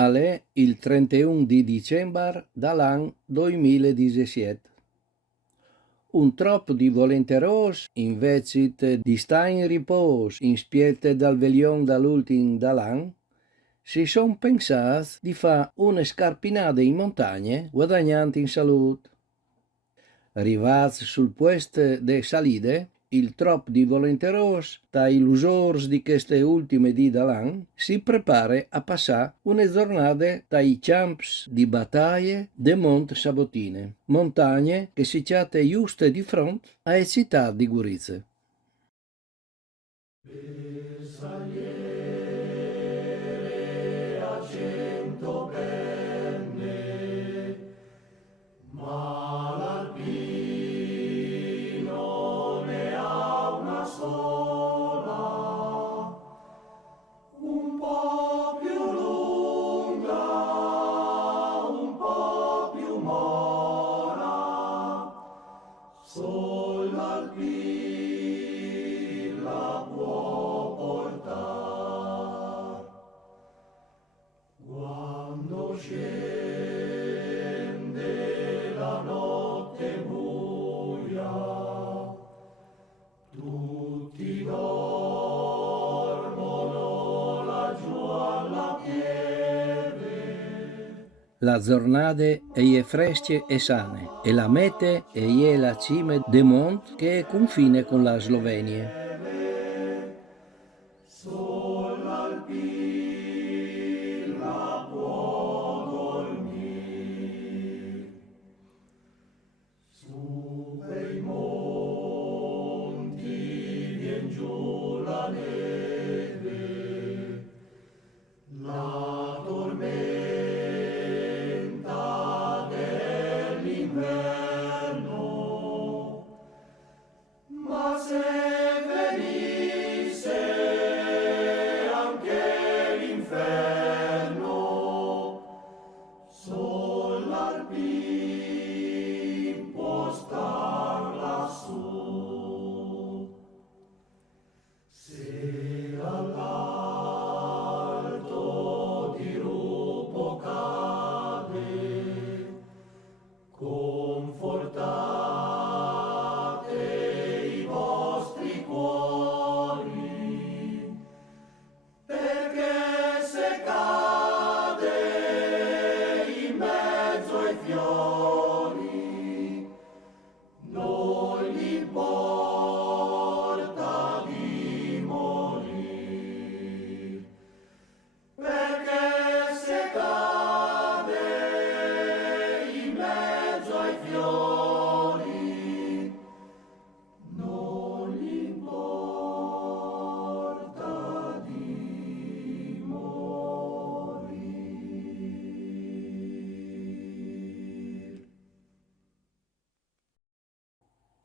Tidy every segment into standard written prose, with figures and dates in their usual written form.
All'è il 31 di dicembre dall'anno 2017. Un troppo di volenteros, invece di stare in riposo, in spiete dal veglione dall'ultimo dall'anno, si son pensati di fare una scarpinata in montagna guadagnando in salute. Arrivati sul puesto de salide, il trop di volenteros, dai illusors di queste ultime di dall'anno, si prepara a passare una giornata dai camps di battaglie de Mont Sabotine, montagne che si chiate giuste di fronte a città di Gurizze. La giornata è fresche e sane e la mete è la cima de Mont che è confine con la Slovenia.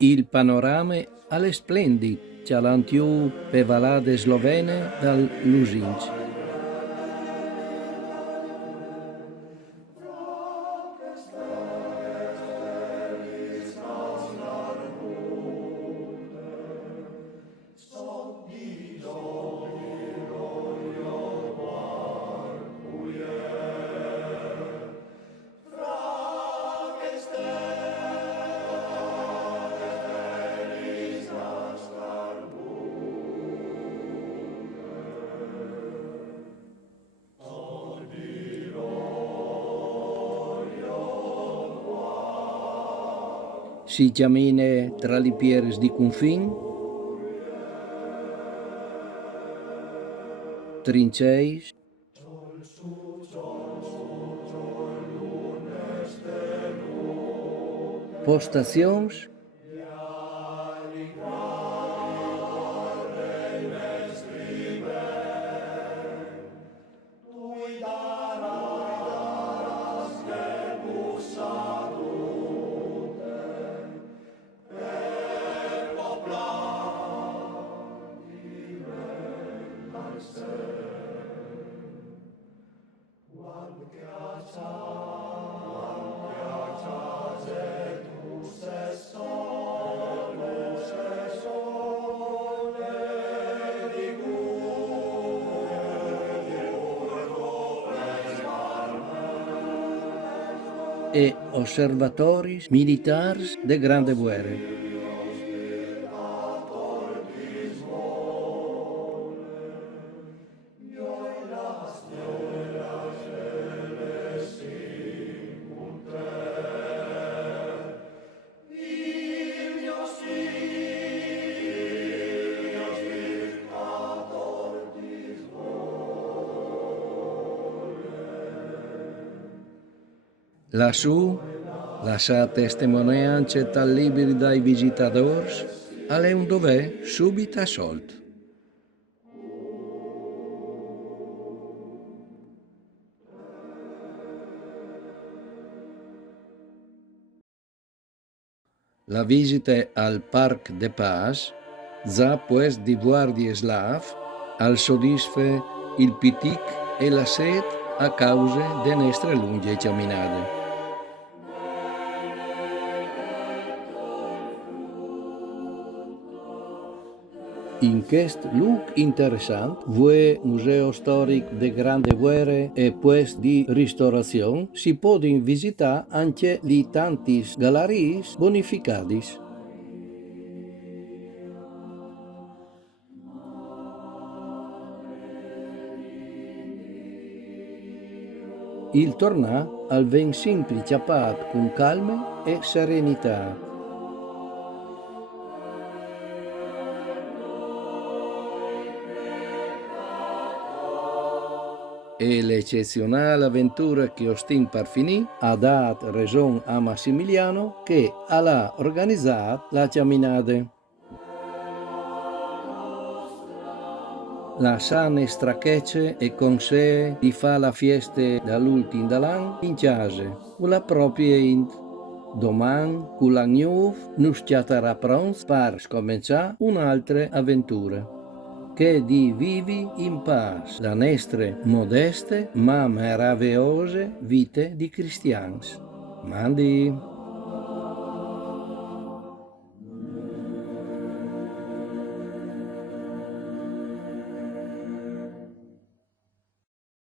Il panorama è splendido, c'è l'antiu per valade slovene dal Lusinci. Si cammina tra le pierre di confine, trinceis, postazioni, e observatoris militars de grande guerre. Lassù, la testimonianza tal liberi dai visitadors, alle un dov'è subito assolt. La visita al Parc de Pas, za pues di guardie slav, al soddisfe il pitic e la set a causa de nostre lunghe camminate. In quest look interessant, vue museo storic de grande guerre e pues di ristorazione, si podin visita anche li tantis galeries bonificadis. Il tornà al ven semplice appat con calme e serenità. E l'eccezionale avventura che Ostin par finì ha dato ragione a Massimiliano che ha organizzato la camminata. La sane strachece e con sé di fa la fiesta dall'ultim dall'anno in casa, o la propria int. Doman, con l'anno nuovo, nos chiatarà pronti per scominciare un'altra avventura. Che di vivi in pace la nostre modeste ma meravigliose vite di cristiani. Mandi!